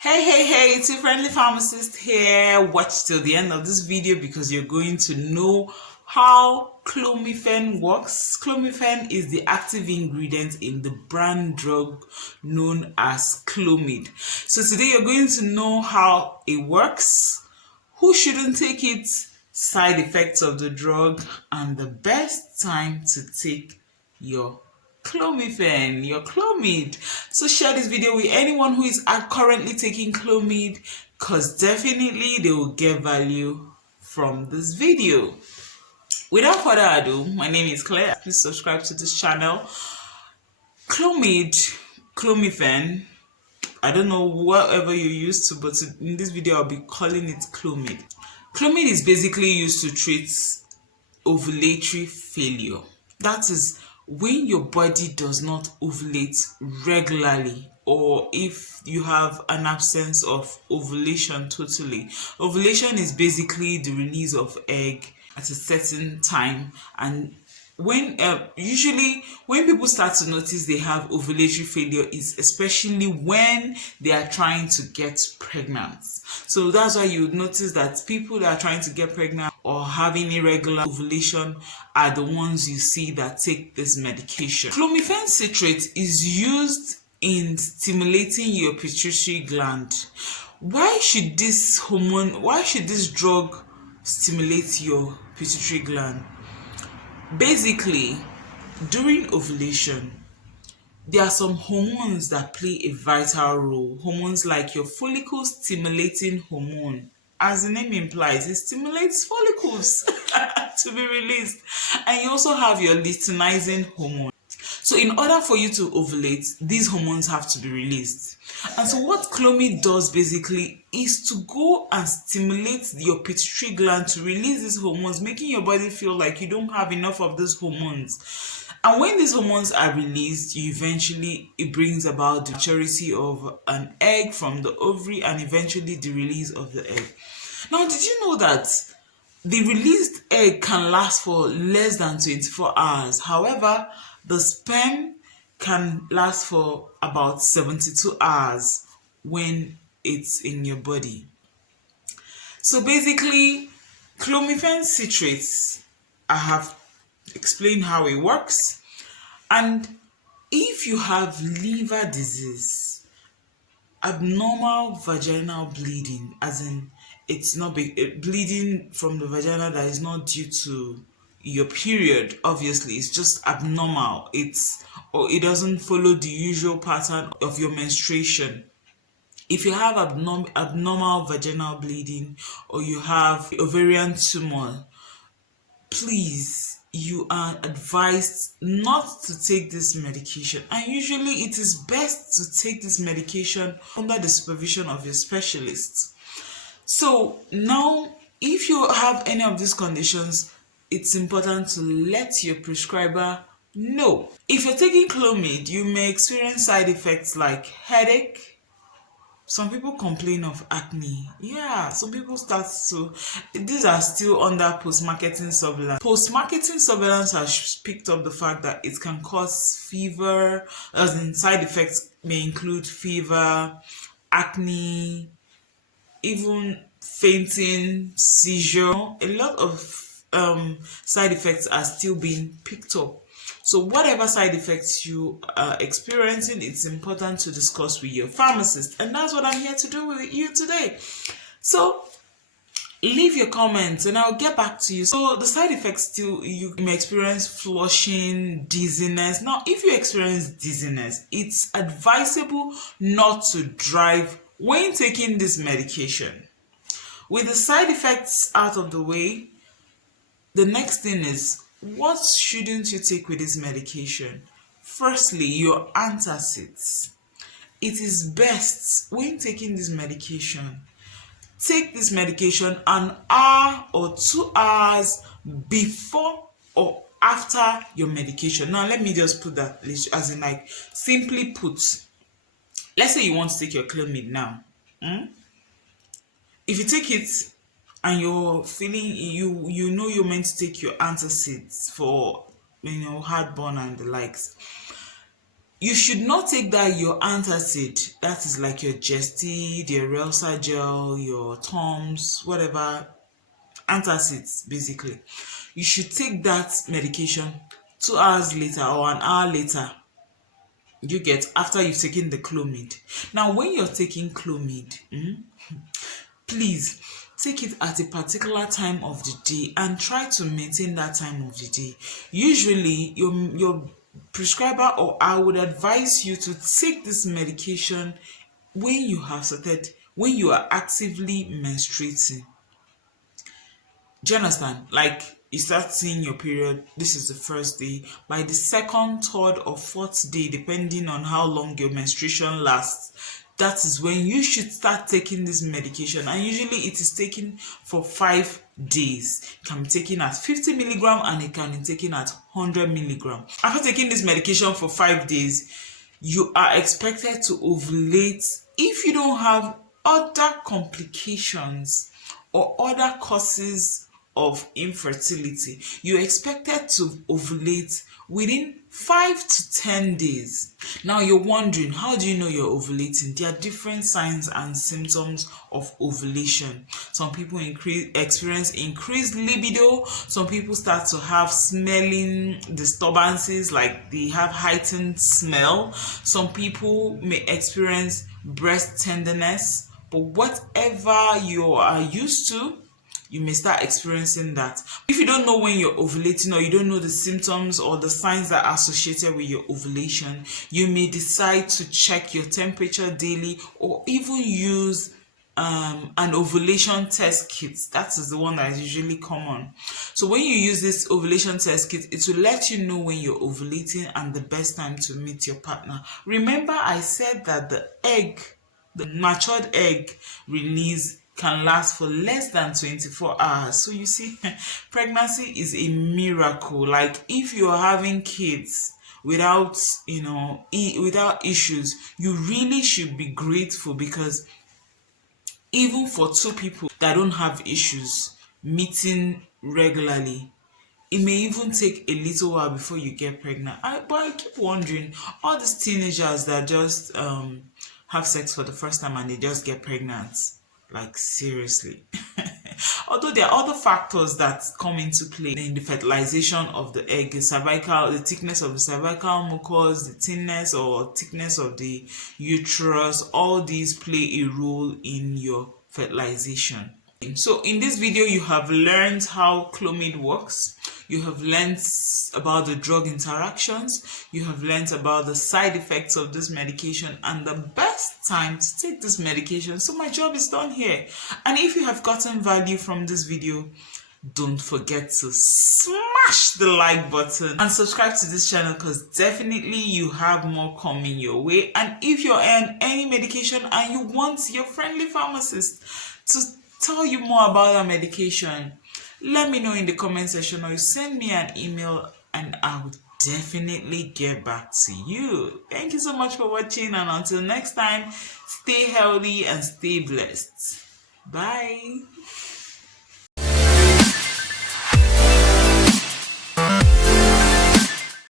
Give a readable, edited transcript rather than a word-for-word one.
Hey, it's your friendly pharmacist here. Watch till the end of this video because you're going to know how Clomifene works. Clomifene is the active ingredient in the brand drug known as Clomid. So today you're going to know how it works, who shouldn't take it, side effects of the drug, and the best time to take your Clomifene, your Clomid. So share this video with anyone who is currently taking Clomid because definitely they will get value from this video. Without further ado, my name is Claire. Please subscribe to this channel. Clomid, Clomifene, I don't know whatever you used to, but in this video I'll be calling it Clomid. Clomid is basically used to treat ovulatory failure. That is when your body does not ovulate regularly, or if you have an absence of ovulation totally. Ovulation is basically the release of egg at a certain time, and when usually when people start to notice they have ovulatory failure is especially when they are trying to get pregnant. So that's why you would notice that people that are trying to get pregnant or having irregular ovulation are the ones you see that take this medication. Clomifene citrate is used in stimulating your pituitary gland. Why should this drug stimulate your pituitary gland? Basically, during ovulation, there are some hormones that play a vital role. Hormones like your follicle stimulating hormone. As the name implies, it stimulates follicles to be released. And you also have your luteinizing hormone. So in order for you to ovulate, these hormones have to be released. And so what Clomid does basically is to go and stimulate your pituitary gland to release these hormones, making your body feel like you don't have enough of these hormones. And when these hormones are released, it brings about the maturity of an egg from the ovary and eventually the release of the egg. Now, did you know that the released egg can last for less than 24 hours? However, the sperm can last for about 72 hours when it's in your body. So basically, Clomifene citrates, I have explained how it works. And if you have liver disease, abnormal vaginal bleeding, as in it's not bleeding from the vagina that is not due to your period, obviously it's just abnormal, it doesn't follow the usual pattern of your menstruation. If you have abnormal vaginal bleeding or you have ovarian tumor, please, you are advised not to take this medication, and usually it is best to take this medication under the supervision of your specialist. So now, if you have any of these conditions, it's important to let your prescriber know. If you're taking Clomid, you may experience side effects like headache. Some people complain of acne. Yeah, some people these are still under post-marketing surveillance. Post-marketing surveillance has picked up the fact that it can cause fever, as in side effects may include fever, acne, even fainting, seizure. A lot of side effects are still being picked up. So whatever side effects you are experiencing, it's important to discuss with your pharmacist. And that's what I'm here to do with you today. So leave your comments and I'll get back to you. So the side effects you may experience flushing, dizziness. Now, if you experience dizziness, it's advisable not to drive when taking this medication. With the side effects out of the way, the next thing is, what shouldn't you take with this medication? Firstly, your antacids. It is best when taking this medication, take this medication an hour or 2 hours before or after your medication. Now, let me just put that as in, like, simply put, let's say you want to take your Clomid now. If you take it and you're feeling, you know you're meant to take your antacids for heartburn and the likes, You should not take that your antacid, that is like your Gestid, your Relsa gel, your Toms, whatever, antacids basically. You should take that medication 2 hours later or an hour later. You get, after you've taken the Clomid. Now, when you're taking Clomid, please take it at a particular time of the day and try to maintain that time of the day. Usually, your prescriber or I would advise you to take this medication when you have started, when you are actively menstruating. Do you understand? Like, you start seeing your period, this is the first day. By the second, third, or fourth day, depending on how long your menstruation lasts, that is when you should start taking this medication. And usually it is taken for 5 days. It can be taken at 50 milligram and it can be taken at 100 milligram. After taking this medication for 5 days, you are expected to ovulate if you don't have other complications or other causes of infertility. You're expected to ovulate within 5 to 10 days. Now you're wondering, how do you know you're ovulating? There are different signs and symptoms of ovulation. Some people experience increased libido. Some people start to have smelling disturbances, like they have heightened smell. Some people may experience breast tenderness. But whatever you are used to, you may start experiencing that. If you don't know when you're ovulating, or you don't know the symptoms or the signs that are associated with your ovulation, you may decide to check your temperature daily, or even use an ovulation test kit. That is the one that is usually common. So when you use this ovulation test kit, it will let you know when you're ovulating and the best time to meet your partner. Remember, I said that the matured egg release can last for less than 24 hours. So you see, pregnancy is a miracle. Like, if you're having kids without, without issues, you really should be grateful, because even for two people that don't have issues meeting regularly, it may even take a little while before you get pregnant. But I keep wondering, all these teenagers that just have sex for the first time and they just get pregnant, like, seriously. Although there are other factors that come into play in the fertilization of the egg, the thickness of the cervical mucus, the thinness or thickness of the uterus, all these play a role in your fertilization. So in this video, you have learned how Clomid works. You have learned about the drug interactions. You have learned about the side effects of this medication and the best time to take this medication. So my job is done here. And if you have gotten value from this video, don't forget to smash the like button and subscribe to this channel, because definitely you have more coming your way. And if you're on any medication and you want your friendly pharmacist to tell you more about that medication, let me know in the comment section, or you send me an email and I will definitely get back to you. Thank you so much for watching, and until next time, stay healthy and stay blessed. Bye.